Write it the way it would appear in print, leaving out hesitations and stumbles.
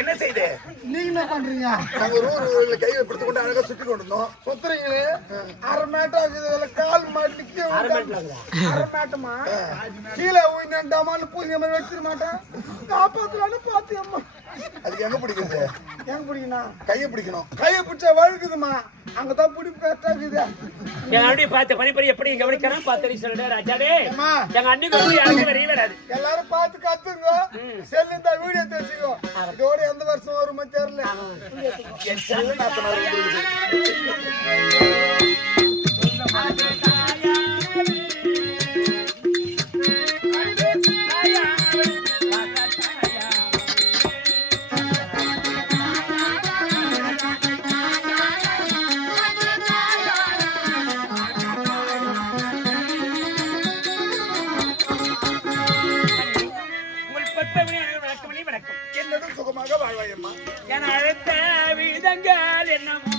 என்ன செய்து நீங்க என்ன பண்றீங்க? நாங்க ஒரு கையில பிடித்து கொண்டு அழகா சுத்தி கொண்டு இருந்தோம். சுத்துறீங்களே அரை மேட்டா இருக்குது, கால் மாட்டு நிக்க அரை மேட்டமா கீழே உயிர்ந்தாமான்னு பூஜை மாதிரி வச்சிட மாட்டேன். காப்பாத்தலான்னு பாத்து அம்மா. அதுக்கு எங்க பிடிக்கிறது? எங்க பிடிக்கணும்? கையை பிடிக்கணும். கையை பிடிச்சா வழுக்குதுமா, அங்கதான் பிடி பேட்டாக்குது. எங்க அண்ணி பார்த்து பனிப்பறி எப்படி கவனிக்கிறான் பார்த்து சொல்லுடா ராஜாவே. எங்க அண்ணிக்கு யாருக்கும் வரவே வராது. எல்லாரும் பார்த்து கத்துங்க. செல்லு இந்த வீடியோ தெரிஞ்சுக்கோ. இதோட எந்த வருஷம் வருமோ தெரியல. என் செல்ல நாத்தனார் வணக்கம். என்னதும் சுகமாக வாழ்வாயம்மா. என அழைத்த விதங்கள் என்னமோ